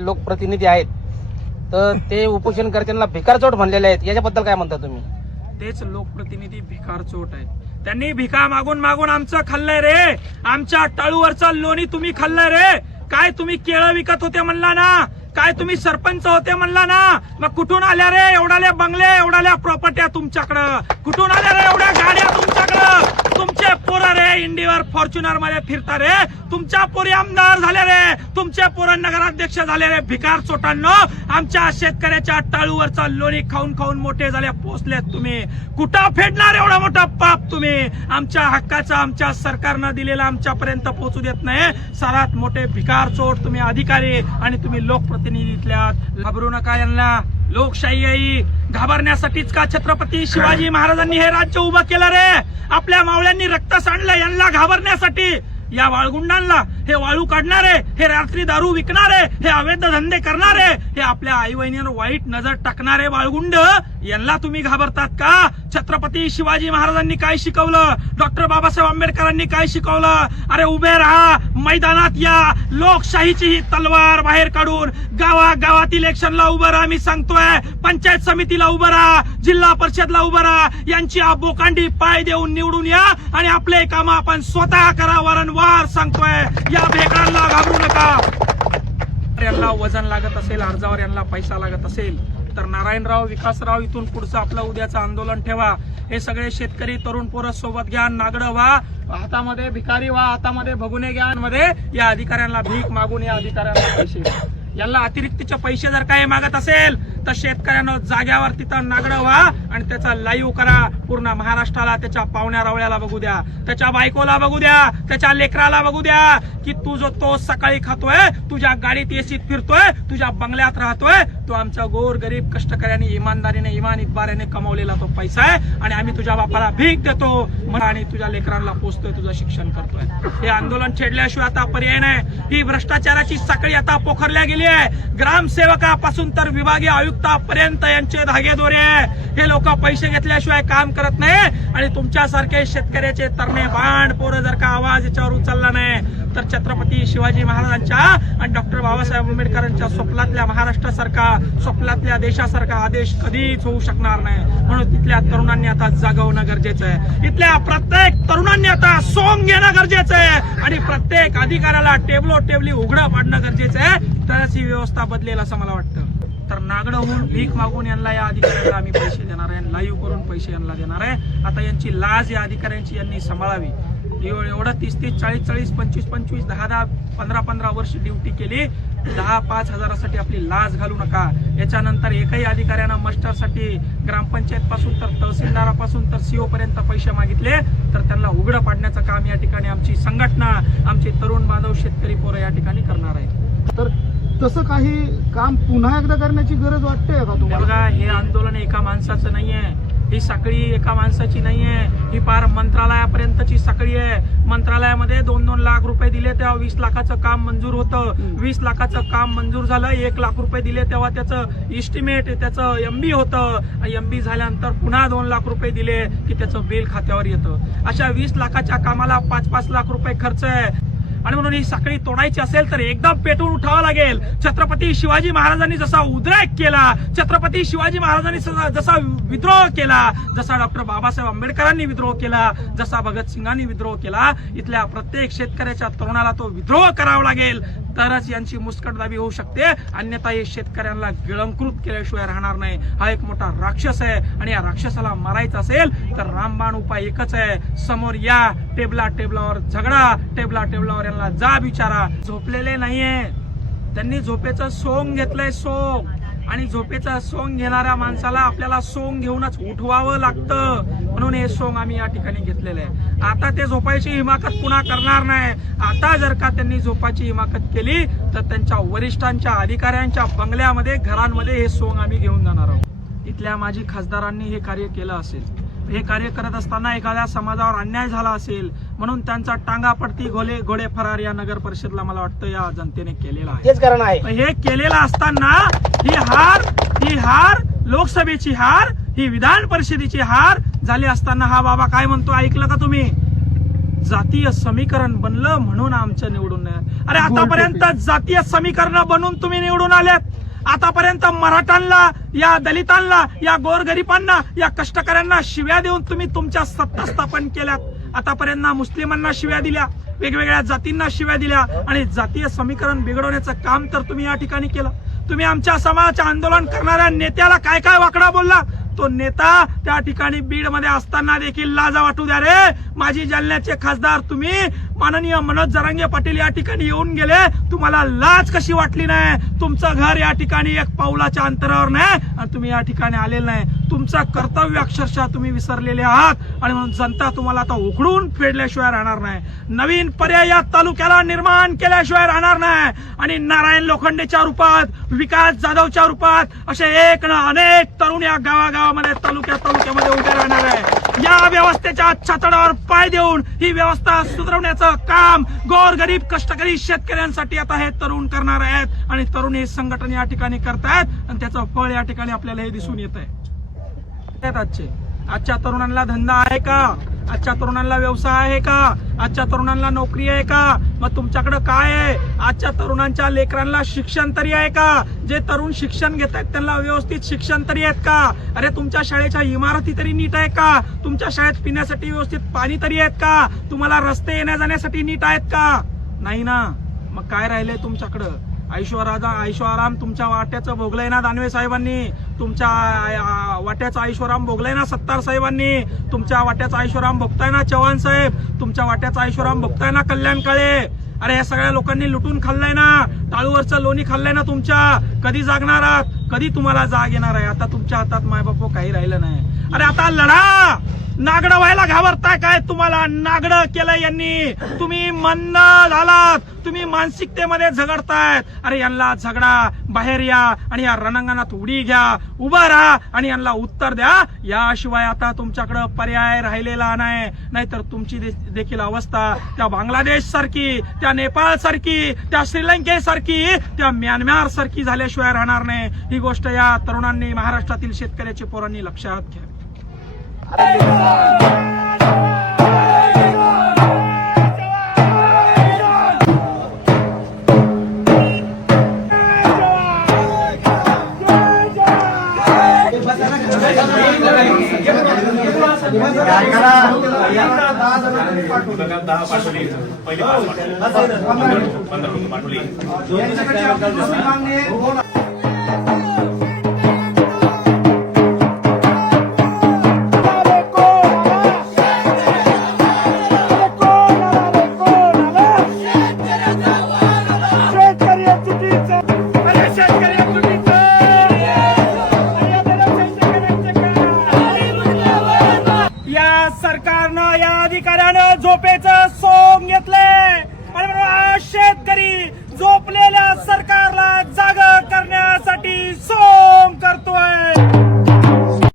लोकप्रतिनिधी आहेत तर ते उपोषणकर्त्यांना भिकारचोट म्हणलेले आहेत, याच्याबद्दल काय म्हणता तुम्ही? तेच लोकप्रतिनिधी भिकारचोट आहेत. त्यांनी भिका मागून मागून आमचं खाल्लंय रे. आमच्या टाळूवरचं लोणी तुम्ही खाल्लंय रे. काय तुम्ही केळं विकत होते म्हणला ना, काय तुम्ही सरपंच होते म्हणला ना, मग कुठून आल्या रे एवढाले बंगले, एवढाल्या प्रॉपर्ट्या तुमच्याकडं? कुठून आल्या रे एवढ्या गाड्या तुमच्याकडं? तुमचे पोरं रे इंडिवर फॉर्च्युनर मध्ये फिरता रे. तुमच्या पोरी आमदार झाले रे, तुमचे पोरं नगराध्यक्ष झाले रे. भिकार चोटांनो, आमच्या शेतकऱ्याच्या टाळूवरचा लोणी खाऊन खाऊन मोठे झाले पोचलेत तुम्ही. कुठं फेडणार एवढा मोठा पाप तुम्ही? आमच्या हक्काचा आमच्या सरकारनं दिलेला आमच्यापर्यंत पोहोचू देत नाही. सर्वात मोठे भिकार चोट तुम्ही अधिकारी आणि तुम्ही लोकप्रतिनिधीतल्या. घाबरू नका यांना. लोकशाही आहे, घाबरण्यासाठीच का छत्रपती शिवाजी महाराजांनी हे राज्य उभं केलं रे? आपल्या मावळ्यांनी रक्त सांडलं यांना घाबरण्यासाठी. या वाळगुंडांना, हे वाळू काढणारे, हे रात्री दारू विकणारे, हे अवैध धंदे करणारे, हे आपल्या आई बहिणीवर वाईट नजर टाकणारे वाळगुंड, यांना तुम्ही घाबरतात का? छत्रपती शिवाजी महाराजांनी काय शिकवलं? डॉक्टर बाबासाहेब आंबेडकरांनी काय शिकवलं? अरे उभे राहा, मैदानात या, लोकशाहीची ही तलवार बाहेर काढून गावागावात इलेक्शनला उभं राहा. मी सांगतोय, पंचायत समितीला उभं राहा, जिल्हा परिषदला उभं राहा, यांची बोकांडी पाय देऊन निवडून या आणि आपले काम आपण स्वतः करा. वारंवार सांगतोय, या भेकडांना घाबरू नका. यांना वजन लागत असेल, अर्जावर यांना पैसा लागत असेल तर नारायणराव, विकासराव, इथून पुढचं आपलं उद्याचं आंदोलन ठेवा. हे सगळे शेतकरी तरुण पोरं सोबत घ्या, नागडं व्हा, हातामध्ये भिकारी व्हा, हातामध्ये भगुने घ्या, मध्ये या अधिकाऱ्यांना भीक मागून या अधिकाऱ्यांना पैसे द्या. यांना अतिरिक्तचे पैसे जर काही मागत असेल तर शेतकऱ्यांना जाग्यावर तिथं नागडं व्हा आणि त्याचा लाईव्ह करा. पूर्ण महाराष्ट्राला, त्याच्या पाहुण्या रावळ्याला बघू द्या, त्याच्या बायकोला बघू द्या, त्याच्या लेकराला बघू द्या की तू जो तो सकाळी खातोय, तुझ्या गाडीत एसीत फिरतोय, तुझ्या बंगल्यात राहतोय, तो आमच्या गोर गरीब कष्टकऱ्यांनी इमानदारीने इमानितबाऱ्याने कमवलेला तो पैसा आहे आणि आम्ही तुझ्या बापाला भीक देतो आणि तुझ्या लेकरांना पोचतोय, तुझं शिक्षण करतोय. हे आंदोलन छेडल्याशिवाय आता पर्याय नाही. ही भ्रष्टाचाराची साखळी आता पोखरल्या गेली आहे. ग्रामसेवकापासून तर विभागीय आयुक्तापर्यंत यांचे धागेदोरे आहे. हे लोक पैसे घेतल्याशिवाय काम करत नाही आणि तुमच्यासारखे शेतकऱ्याचे तरणे बाण पोरं जर का आवाज याच्यावर उचलला नाही तर छत्रपती शिवाजी महाराजांच्या आणि डॉक्टर बाबासाहेब आंबेडकरांच्या स्वप्नातल्या महाराष्ट्रासारखा, स्वप्नातल्या देशासारखा आदेश कधीच होऊ शकणार नाही. म्हणून तिथल्या तरुणांनी आता जागवणं गरजेचं आहे. इथल्या प्रत्येक तरुणांनी आता सोंग घेणं गरजेचं आहे आणि प्रत्येक अधिकाऱ्याला टेबली उघडं पाडणं गरजेचं आहे. तरच ही व्यवस्था बदलेल असं मला वाटतं. तर नागडं होऊन भीक मागून यांना, या अधिकाऱ्याला आम्ही पैसे देणार आहे, लाईव्ह करून पैसे यांना देणार आहे. आता यांची लाज या अधिकाऱ्यांची यांनी सांभाळावी. एवढं 30-30, 40-40, 25-25, 10-10, 15-15 वर्ष ड्युटी केली. 10-5 हजारासाठी आपली लाज घालू नका. याच्यानंतर एकही अधिकाऱ्यानं मस्टरसाठी ग्रामपंचायत पासून तर तहसीलदारापासून तर सीओ पर्यंत पैसे मागितले तर त्यांना उघडं पाडण्याचं काम या ठिकाणी आमची संघटना, आमचे तरुण बांधव शेतकरी पोरं या ठिकाणी करणार आहे. तर तसं काही काम पुन्हा एकदा करण्याची गरज वाटते का तुम्हाला? बघा, हे आंदोलन एका माणसाचं नाहीये, ही साखळी एका माणसाची नाहीये, ही पार मंत्रालयापर्यंतची साखळी आहे. मंत्रालयामध्ये 2-2 लाख रुपये दिले तेव्हा 20 लाखाचं काम मंजूर होतं. 20 लाखाचं काम मंजूर झालं, 1 लाख रुपये दिले तेव्हा त्याचं इस्टिमेट, त्याचं एमबी होतं. एमबी झाल्यानंतर पुन्हा 2 लाख रुपये दिले की त्याचं बिल खात्यावर येतं. अशा 20 लाखाच्या कामाला 5-5 लाख रुपये खर्च आहे. आणि म्हणून ही साखळी तोडायची असेल तर एकदम पेटून उठावं लागेल. छत्रपती शिवाजी महाराजांनी जसा उद्रेक केला, छत्रपती शिवाजी महाराजांनी जसा विद्रोह केला, जसा डॉक्टर बाबासाहेब आंबेडकरांनी विद्रोह केला, जसा भगतसिंगांनी विद्रोह केला, इथल्या प्रत्येक शेतकऱ्याच्या तरुणाला तो विद्रोह करावा लागेल. तरच यांची मुस्कटदाबी होऊ शकते. अन्यथा हे शेतकऱ्यांना गिळंकृत केल्याशिवाय राहणार नाही. हा एक मोठा राक्षस आहे आणि या राक्षसाला मारायचं असेल तर रामबाण उपाय एकच आहे. समोर या, टेबलावर झगडा, टेबलावर यांना जा विचारा. झोपलेले नाहीये त्यांनी, झोपेचं सोंग घेतलंय, सोंग. आणि झोपेचं सोंग घेणाऱ्या माणसाला आपल्याला सोंग घेऊनच उठवावं लागतं. म्हणून हे सोंग आम्ही या ठिकाणी घेतलेलं आहे. आता ते झोपायची हिमाकत पुन्हा करणार नाही. आता जर का त्यांनी झोपाची हिमाकत केली तर त्यांच्या वरिष्ठांच्या, अधिकाऱ्यांच्या बंगल्यामध्ये, घरांमध्ये हे सोंग आम्ही घेऊन जाणार आहोत. इथल्या माजी खासदारांनी हे कार्य केलं असेल, हे कार्य करत असताना एखाद्या समाजावर अन्याय झाला असेल म्हणून त्यांचा टांगा पडती घोडे फरार या नगर परिषदला मला वाटतं या जनतेने केलेला आहे. तेच कारण आहे. हे केलेलं असताना ही हार लोकसभेची हार, ही विधान परिषदेची हार झाली असताना हा बाबा काय म्हणतो ऐकलं का तुम्ही? जातीय समीकरण बनलं म्हणून आमचं निवडून नाही. अरे आतापर्यंत जातीय समीकरण बनवून तुम्ही निवडून आल्यात. आतापर्यंत मराठ्यांना, या दलितांना, या गोरगरिबांना, या कष्टकऱ्यांना शिव्या देऊन तुम्ही तुमच्या सत्ता स्थापन केल्यात. आतापर्यंत मुस्लिमांना शिव्या दिल्या, वेगवेगळ्या जातींना शिव्या दिल्या आणि जातीय समीकरण बिघडवण्याचं काम तर तुम्ही या ठिकाणी केलं. तुम्ही आमच्या समाजाचे आंदोलन करणाऱ्या नेत्याला काय काय वाकडा बोलला. तो नेता त्या ठिकाणी बीड मध्ये असताना देखील लाजा वाटू द्या रे. माजी जालन्याचे खासदार तुम्ही माननीय मनोज जरांगे पाटील या ठिकाणी येऊन गेले, तुम्हाला लाज कशी वाटली नाही. तुमचं घर या ठिकाणी एक पाऊलाच्या अंतरावर नाही आणि तुम्ही या ठिकाणी आलेलं नाही. तुमचं कर्तव्य अक्षरशः तुम्ही विसरलेले आहात आणि म्हणून जनता तुम्हाला आता उखडून फेडल्याशिवाय राहणार नाही. नवीन पर्याय या तालुक्याला निर्माण केल्याशिवाय राहणार नाही आणि नारायण लोखंडेच्या रूपात, विकास जाधवच्या रूपात असे एक ना अनेक तरुण या गावागावामध्ये, तालुक्यामध्ये उभे राहणार आहे. या व्यवस्थेच्या छातडावर पाय देऊन ही व्यवस्था सुधारवण्याचं काम गोरगरीब कष्टकरी शेतकऱ्यांसाठी आता हे तरुण करणार आहेत आणि तरुण हे संघटन या ठिकाणी करतायत आणि त्याचं फळ या ठिकाणी आपल्याला हे दिसून येत आहे. आजच्या तरुणांना धंदा आहे का? आजच्या तरुणांना व्यवसाय आहे का? आजच्या तरुणांना नोकरी आहे का? मग तुमच्याकडे काय आहे? आजच्या तरुणांच्या लेकरांना शिक्षण तरी आहे का? जे तरुण शिक्षण घेत आहेत त्यांना व्यवस्थित शिक्षण तरी आहेत का? अरे तुमच्या शाळेच्या इमारती तरी नीट आहे का? तुमच्या शाळेत पिण्यासाठी व्यवस्थित पाणी तरी आहेत का? तुम्हाला रस्ते येण्या जाण्यासाठी नीट आहेत का? नाही ना. मग काय राहिलंय तुमच्याकडं? ऐशोआराम तुमच्या वाट्याचं भोगलंय ना दानवे साहेबांनी, तुमच्या वाट्याचा ऐशोआराम भोगलाय ना सत्तार साहेबांनी, तुमच्या वाट्याचा ऐशोआराम भोगताय ना चव्हाण साहेब, तुमच्या वाट्याचा ऐशोआराम भोगताय ना कल्याण काळे. अरे या सगळ्या लोकांनी लुटून खाल्लाय ना, टाळूवरचं लोणी खाल्लंय ना तुमच्या. कधी जागणार आहात? कधी तुम्हाला जाग येणार आहे? आता तुमच्या हातात मायबापो काही राहिलं नाही. अरे आता लढा. नागडं व्हायला घाबरताय काय? तुम्हाला नागडं केलं यांनी. तुम्ही मन्न झालात, तुम्ही मानसिकतेमध्ये झगडतायत. अरे यांना झगडा, बाहेर या आणि या रणांगणात उडी घ्या, उभं राहा आणि यांना उत्तर द्या. याशिवाय आता तुमच्याकडे पर्याय राहिलेला नाही. नाहीतर तुमची देखील अवस्था त्या बांगलादेश सारखी, त्या नेपाळ सारखी, त्या श्रीलंकेसारखी, त्या म्यानमार सारखी झाल्याशिवाय राहणार नाही. ही गोष्ट या तरुणांनी, महाराष्ट्रातील शेतकऱ्याच्या पोरांनी लक्षात घ्यावी. सरकारनं, या अधिकाऱ्यानं झोपेचं सोंग घेतलंय.